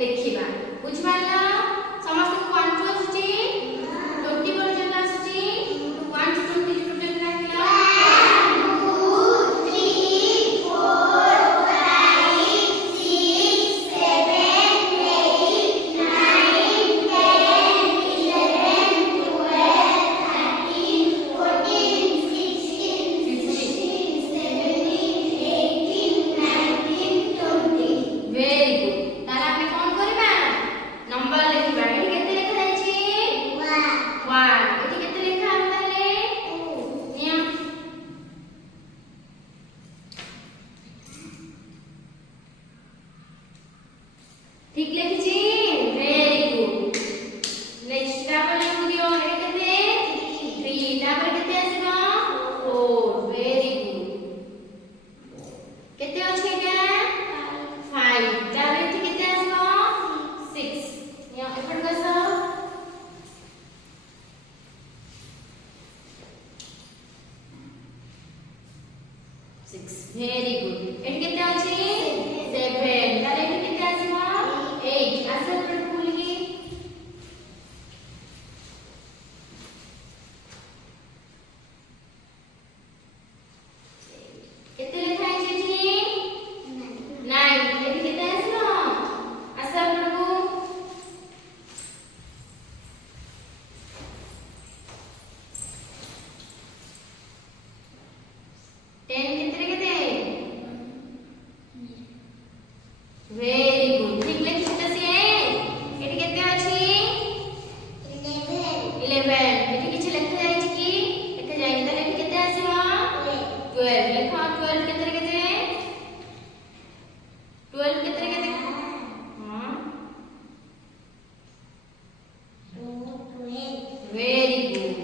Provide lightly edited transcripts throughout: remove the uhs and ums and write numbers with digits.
ଲେଖିବା। ବୁଝିପାରିଲ? ସମସ୍ତଙ୍କୁ 1 2 ଆସୁଛି? 20 ପର୍ଯ୍ୟନ୍ତ ଆସୁଛି? 1 to 20 ଟୋଟାଲ ଲେଖିଲ। 1 2 3 4 5 6 7 8 9 10 11 12 13 14 16 17 18 19 20 very good. ତାହେଲେ ଆମେ କଣ କରିବା? ନମ୍ବର ଲେଖିବା। ଏଠି କେତେ ଲେଖା ଯାଇଛି? 1। ଏଠି କେତେ ଲେଖା ହବ ତାହେଲେ? ନିଅ। ଠିକ ଲେଖିଛି? Very good. ନେକ୍ସଟ ତାପରେ ଦିଅ। ଏଠି କେତେ? 3। ତାପରେ କେତେ ଆସିବ? 4। Very good. କେତେ ଅଛି ଏଟା? 5। ତାପରେ ଏଠି କେତେ ଆସିବ? 6। ନିଅ ଏପଟକୁ ଆସ। 6 ଭେରି ଗୁଡ୍। ଏଠି କେତେ ଅଛି? 7। ତାହେଲେ ଏଠି କେତେ ଆସିବ? 8। ଆସ ଏପଟକୁ ବୁଲିକି। କେତେ ଲେଖା ହେଇଛି ଏଠି? 9। ଏଠି କେତେ ଆସିବ? ଆସ ଏପଟକୁ। 10 କେତେରେ କେତେ? Very good. ଠିକ ଲେଖିଛି ତ ସିଏ? ଏଠି କେତେ ଅଛି? 11। ଏଠି କିଛି ଲେଖା ଯାଇଛି କି? ଲେଖା ଯାଇନି। ତାହେଲେ ଏଠି କେତେ ଆସିବ? 12। ଲେଖ 12 କେତେରେ କେତେ? 12 କେତେରେ କେତେ? ହଁ ଭେରି ଗୁଡ୍।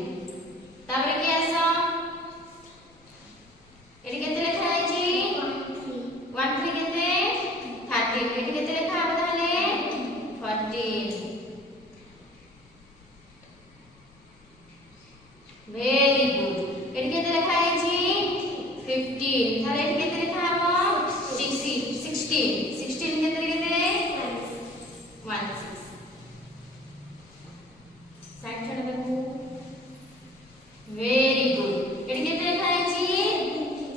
ତାପରେ କି ଆସ? ଏଠି କେତେ ଲେଖା ହେଇଛି? 1 3 କେତେ? 13। ଏଠି କେତେ ଲେଖା ହବ ତାହେଲେ? 14। Very good. ଏଠି କେତେ ଲେଖା ହେଇଛି? 15। ତାହେଲେ ଏଠି କେତେ ଲେଖା ହବ? 16 16 କେତେରେ କେତେ? 1 6। ସାଇଡ୍ ଛାଡ ତାକୁ। Very good. ଏଠି କେତେ ଲେଖା ହେଇଛି?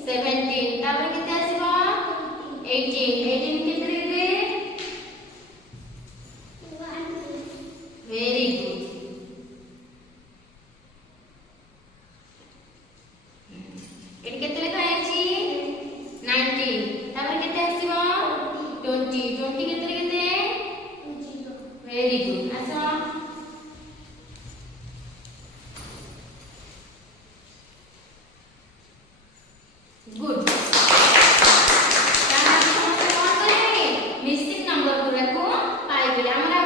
17। ତାପରେ କେତେ ଆସିବ? 18 18 କେତେରେ କେତେ? Very good. ଏଠି କେତେ ଲେଖା ହେଇଛି? 19। ତାପରେ କେତେ ଆସିବ? 20 20 କେତେରେ କେତେ? Very good. ଆସ। ଗୁଡ୍। ତାହେଲେ ସମସ୍ତେ କଣ କରିବେ? ମିସିଂ ନମ୍ବର ଗୁଡାକୁ ପାଇବେ। ଆମର ଆଉ